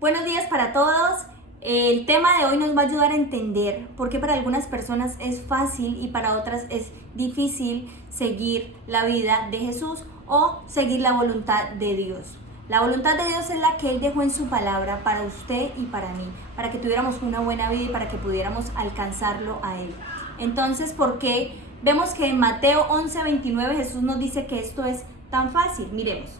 Buenos días para todos. El tema de hoy nos va a ayudar a entender por qué para algunas personas es fácil y para otras es difícil seguir la vida de Jesús o seguir la voluntad de Dios. La voluntad de Dios es la que Él dejó en su palabra para usted y para mí, para que tuviéramos una buena vida y para que pudiéramos alcanzarlo a Él. Entonces, ¿por qué? Vemos que en Mateo 11:29 Jesús nos dice que esto es tan fácil. Miremos.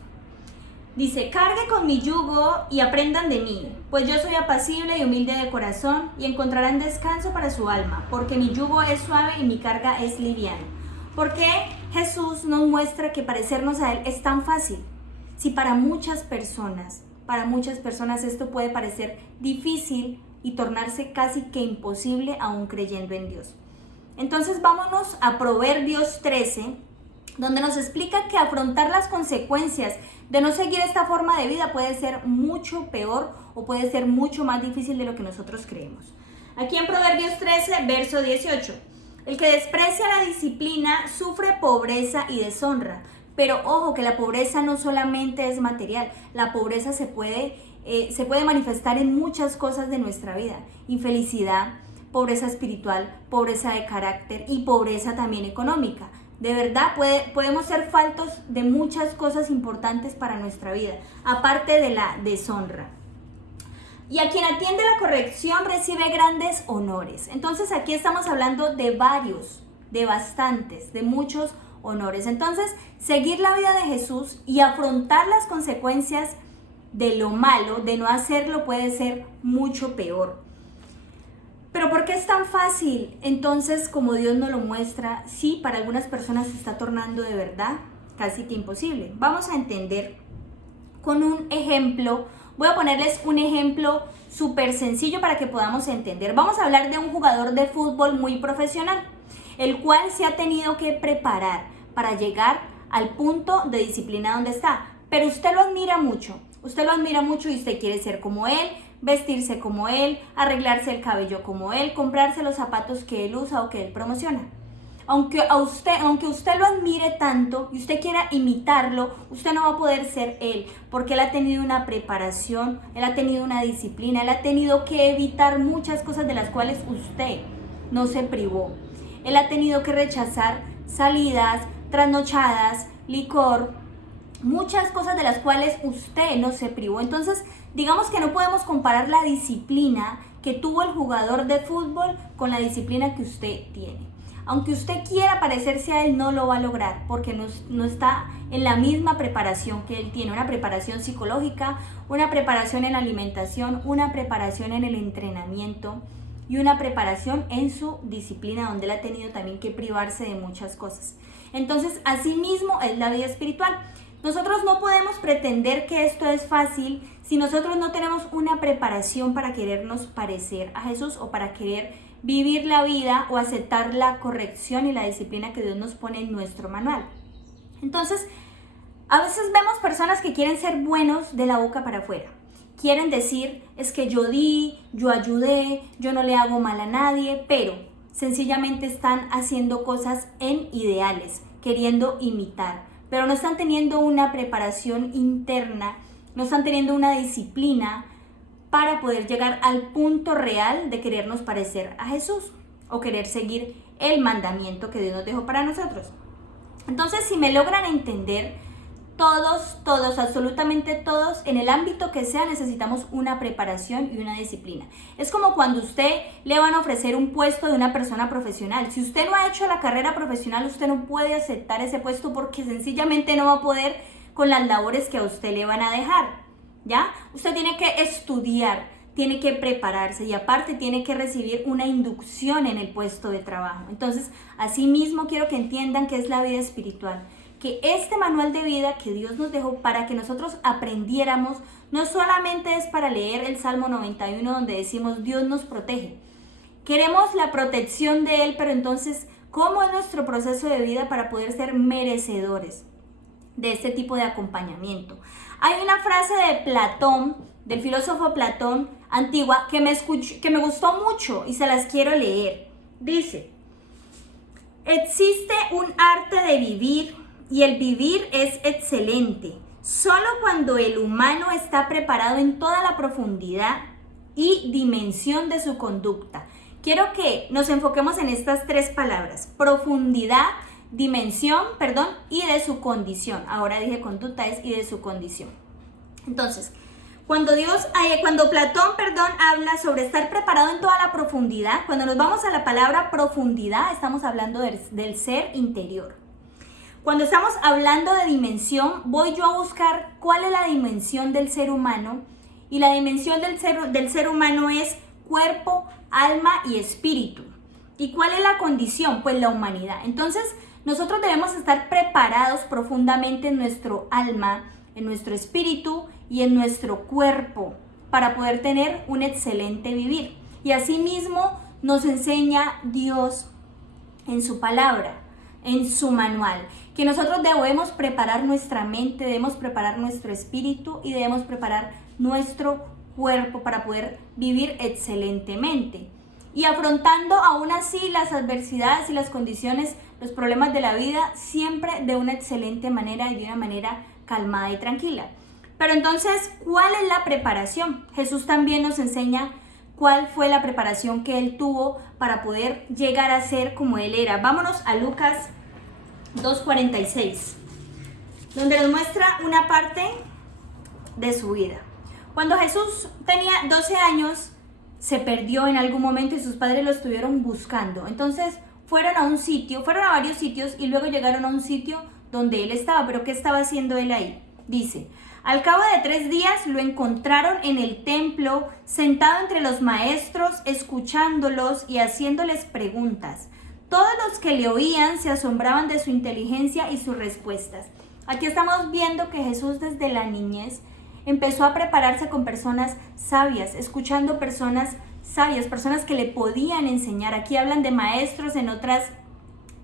Dice, cargue con mi yugo y aprendan de mí, pues yo soy apacible y humilde de corazón y encontrarán descanso para su alma, porque mi yugo es suave y mi carga es liviana. ¿Por qué Jesús nos muestra que parecernos a Él es tan fácil? Si para muchas personas esto puede parecer difícil y tornarse casi que imposible aún creyendo en Dios. Entonces vámonos a Proverbios 13, donde nos explica que afrontar las consecuencias de no seguir esta forma de vida puede ser mucho peor o puede ser mucho más difícil de lo que nosotros creemos. Aquí en Proverbios 13, verso 18. El que desprecia la disciplina sufre pobreza y deshonra. Pero ojo, que la pobreza no solamente es material, la pobreza se puede manifestar en muchas cosas de nuestra vida. Infelicidad, pobreza espiritual, pobreza de carácter y pobreza también económica. De verdad, podemos ser faltos de muchas cosas importantes para nuestra vida, aparte de la deshonra. Y a quien atiende la corrección recibe grandes honores. Entonces aquí estamos hablando de varios, de bastantes, de muchos honores. Entonces, seguir la vida de Jesús y afrontar las consecuencias de lo malo, de no hacerlo, puede ser mucho peor. ¿Pero por qué es tan fácil? Entonces, como Dios nos lo muestra, sí, para algunas personas se está tornando de verdad casi que imposible. Vamos a entender con un ejemplo. Voy a ponerles un ejemplo súper sencillo para que podamos entender. Vamos a hablar de un jugador de fútbol muy profesional, el cual se ha tenido que preparar para llegar al punto de disciplina donde está. Pero usted lo admira mucho y usted quiere ser como él, vestirse como él, arreglarse el cabello como él, comprarse los zapatos que él usa o que él promociona. Aunque usted lo admire tanto y usted quiera imitarlo, usted no va a poder ser él, porque él ha tenido una preparación, él ha tenido una disciplina, él ha tenido que evitar muchas cosas de las cuales usted no se privó. Él ha tenido que rechazar salidas, trasnochadas, licor, muchas cosas de las cuales usted no se privó. Entonces, digamos que no podemos comparar la disciplina que tuvo el jugador de fútbol con la disciplina que usted tiene. Aunque usted quiera parecerse a él, no lo va a lograr porque no está en la misma preparación que él tiene. Una preparación psicológica, una preparación en alimentación, una preparación en el entrenamiento y una preparación en su disciplina, donde él ha tenido también que privarse de muchas cosas. Entonces, así mismo es la vida espiritual. Nosotros no podemos pretender que esto es fácil si nosotros no tenemos una preparación para querernos parecer a Jesús o para querer vivir la vida o aceptar la corrección y la disciplina que Dios nos pone en nuestro manual. Entonces, a veces vemos personas que quieren ser buenos de la boca para afuera. Quieren decir, es que yo di, yo ayudé, yo no le hago mal a nadie, pero sencillamente están haciendo cosas en ideales, queriendo imitar, pero no están teniendo una preparación interna, no están teniendo una disciplina para poder llegar al punto real de querernos parecer a Jesús o querer seguir el mandamiento que Dios nos dejó para nosotros. Entonces, si me logran entender, todos, absolutamente todos, en el ámbito que sea, necesitamos una preparación y una disciplina. Es como cuando usted le van a ofrecer un puesto de una persona profesional. Si usted no ha hecho la carrera profesional, usted no puede aceptar ese puesto porque sencillamente no va a poder con las labores que a usted le van a dejar, ¿ya? Usted tiene que estudiar, tiene que prepararse y aparte tiene que recibir una inducción en el puesto de trabajo. Entonces, así mismo quiero que entiendan que es la vida espiritual, que este manual de vida que Dios nos dejó para que nosotros aprendiéramos, no solamente es para leer el Salmo 91 donde decimos Dios nos protege. Queremos la protección de Él, pero entonces, ¿cómo es nuestro proceso de vida para poder ser merecedores de este tipo de acompañamiento? Hay una frase de Platón, del filósofo Platón, antigua, que me gustó mucho y se las quiero leer. Dice, existe un arte de vivir y el vivir es excelente. Solo cuando el humano está preparado en toda la profundidad y dimensión de su conducta. Quiero que nos enfoquemos en estas tres palabras: profundidad, dimensión, y de su condición. Ahora dije conducta, es y de su condición. Entonces, cuando Platón habla sobre estar preparado en toda la profundidad, cuando nos vamos a la palabra profundidad, estamos hablando del ser interior. Cuando estamos hablando de dimensión, voy yo a buscar cuál es la dimensión del ser humano, y la dimensión del ser humano es cuerpo, alma y espíritu. ¿Y cuál es la condición? Pues la humanidad. Entonces, nosotros debemos estar preparados profundamente en nuestro alma, en nuestro espíritu y en nuestro cuerpo para poder tener un excelente vivir. Y asimismo nos enseña Dios en su palabra, en su manual, que nosotros debemos preparar nuestra mente, debemos preparar nuestro espíritu y debemos preparar nuestro cuerpo para poder vivir excelentemente. Y afrontando aún así las adversidades y las condiciones, los problemas de la vida, siempre de una excelente manera y de una manera calmada y tranquila. Pero entonces, ¿cuál es la preparación? Jesús también nos enseña cuál fue la preparación que él tuvo para poder llegar a ser como él era. Vámonos a Lucas 2:46, donde nos muestra una parte de su vida. Cuando Jesús tenía 12 años, se perdió en algún momento y sus padres lo estuvieron buscando. Entonces fueron a varios sitios y luego llegaron a un sitio donde él estaba. ¿Pero qué estaba haciendo él ahí? Dice: al cabo de 3 días lo encontraron en el templo, sentado entre los maestros, escuchándolos y haciéndoles preguntas. Todos los que le oían se asombraban de su inteligencia y sus respuestas. Aquí estamos viendo que Jesús desde la niñez empezó a prepararse con personas sabias, escuchando personas sabias, personas que le podían enseñar. Aquí hablan de maestros, en otras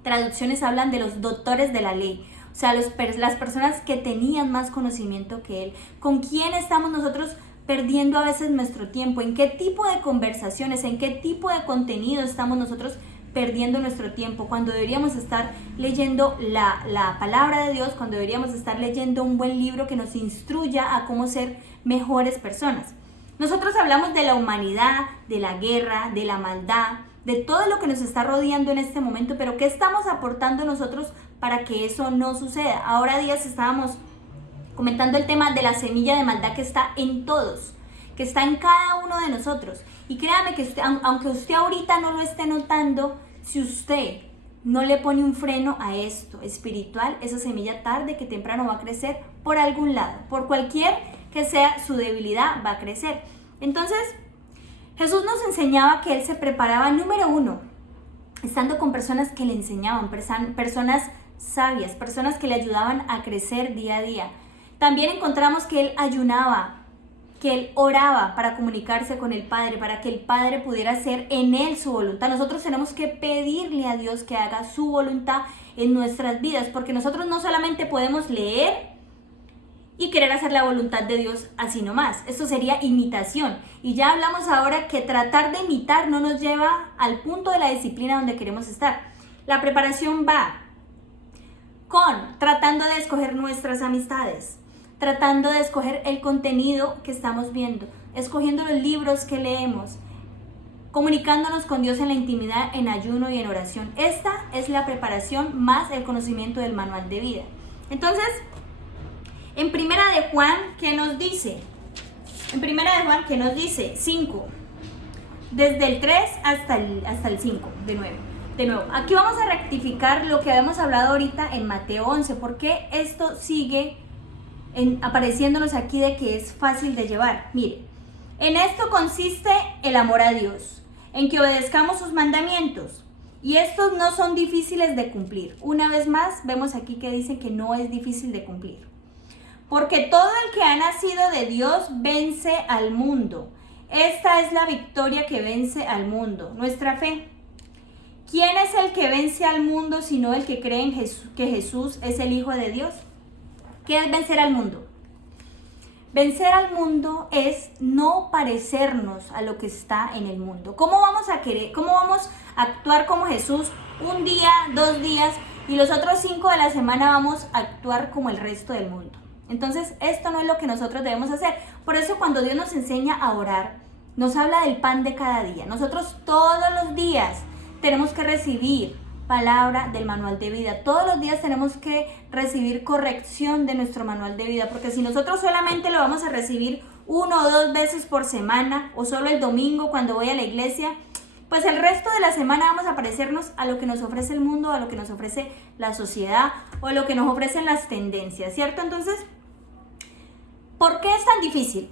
traducciones hablan de los doctores de la ley. O sea, las personas que tenían más conocimiento que él. ¿Con quién estamos nosotros perdiendo a veces nuestro tiempo? ¿En qué tipo de conversaciones, en qué tipo de contenido estamos nosotros perdiendo nuestro tiempo? Cuando deberíamos estar leyendo la palabra de Dios, cuando deberíamos estar leyendo un buen libro que nos instruya a cómo ser mejores personas. Nosotros hablamos de la humanidad, de la guerra, de la maldad, de todo lo que nos está rodeando en este momento, pero ¿qué estamos aportando nosotros para que eso no suceda? Ahora días estábamos comentando el tema de la semilla de maldad que está en todos, que está en cada uno de nosotros. Y créame que aunque usted ahorita no lo esté notando, si usted no le pone un freno a esto espiritual, esa semilla tarde que temprano va a crecer por algún lado, por cualquier que sea su debilidad, va a crecer. Entonces, Jesús nos enseñaba que él se preparaba, número 1, estando con personas que le enseñaban, personas sabias, personas que le ayudaban a crecer día a día. También encontramos que él ayunaba, que él oraba para comunicarse con el Padre, para que el Padre pudiera hacer en él su voluntad. Nosotros tenemos que pedirle a Dios que haga su voluntad en nuestras vidas, porque nosotros no solamente podemos leer y querer hacer la voluntad de Dios así nomás. Esto sería imitación. Y ya hablamos ahora que tratar de imitar no nos lleva al punto de la disciplina donde queremos estar. La preparación va con tratando de escoger nuestras amistades, tratando de escoger el contenido que estamos viendo, escogiendo los libros que leemos, comunicándonos con Dios en la intimidad, en ayuno y en oración. Esta es la preparación más el conocimiento del manual de vida. Entonces, en Primera de Juan, ¿qué nos dice? En Primera de Juan, ¿qué nos dice? 5. Desde el 3 hasta el 5, de nuevo. Aquí vamos a rectificar lo que habíamos hablado ahorita en Mateo 11, porque esto sigue apareciéndonos aquí de que es fácil de llevar. Mire, en esto consiste el amor a Dios, en que obedezcamos sus mandamientos, y estos no son difíciles de cumplir. Una vez más, vemos aquí que dice que no es difícil de cumplir. Porque todo el que ha nacido de Dios vence al mundo. Esta es la victoria que vence al mundo, nuestra fe. ¿Quién es el que vence al mundo sino el que cree en que Jesús es el Hijo de Dios? ¿Qué es vencer al mundo? Vencer al mundo es no parecernos a lo que está en el mundo. ¿Cómo vamos a actuar como Jesús un día, 2 días y los otros 5 de la semana vamos a actuar como el resto del mundo? Entonces, esto no es lo que nosotros debemos hacer. Por eso cuando Dios nos enseña a orar, nos habla del pan de cada día. Nosotros todos los días tenemos que recibir palabra del manual de vida. Todos los días tenemos que recibir corrección de nuestro manual de vida, porque si nosotros solamente lo vamos a recibir 1 o 2 veces por semana, o solo el domingo cuando voy a la iglesia, pues el resto de la semana vamos a parecernos a lo que nos ofrece el mundo, a lo que nos ofrece la sociedad, o a lo que nos ofrecen las tendencias, ¿cierto? Entonces, ¿por qué es tan difícil?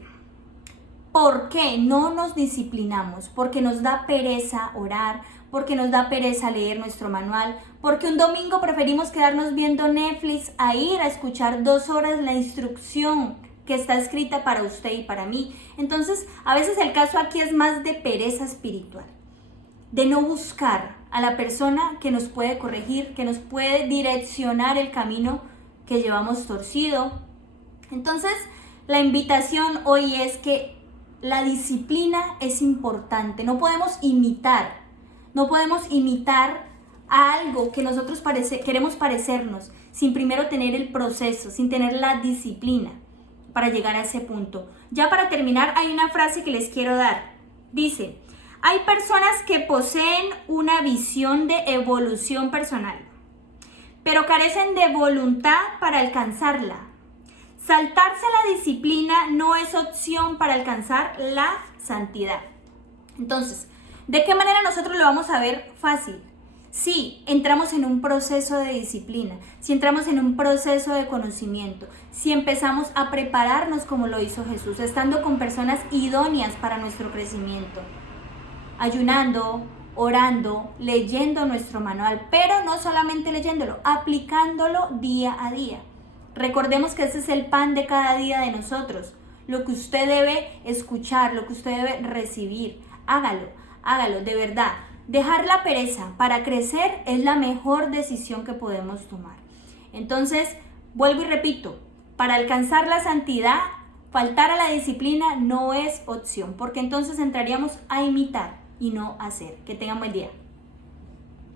¿Por qué no nos disciplinamos? Porque nos da pereza orar, porque nos da pereza leer nuestro manual, porque un domingo preferimos quedarnos viendo Netflix a ir a escuchar 2 horas la instrucción que está escrita para usted y para mí. Entonces, a veces el caso aquí es más de pereza espiritual, de no buscar a la persona que nos puede corregir, que nos puede direccionar el camino que llevamos torcido. Entonces, la invitación hoy es que la disciplina es importante. No podemos imitar a algo que nosotros queremos parecernos sin primero tener el proceso, sin tener la disciplina para llegar a ese punto. Ya para terminar, hay una frase que les quiero dar. Dice: hay personas que poseen una visión de evolución personal, pero carecen de voluntad para alcanzarla. Saltarse la disciplina no es opción para alcanzar la santidad. Entonces, ¿de qué manera nosotros lo vamos a ver fácil? Si entramos en un proceso de disciplina, si entramos en un proceso de conocimiento, si empezamos a prepararnos como lo hizo Jesús, estando con personas idóneas para nuestro crecimiento, ayunando, orando, leyendo nuestro manual, pero no solamente leyéndolo, aplicándolo día a día. Recordemos que ese es el pan de cada día de nosotros, lo que usted debe escuchar, lo que usted debe recibir. Hágalo, de verdad. Dejar la pereza para crecer es la mejor decisión que podemos tomar. Entonces, vuelvo y repito, para alcanzar la santidad, faltar a la disciplina no es opción, porque entonces entraríamos a imitar y no a hacer. Que tengan buen día.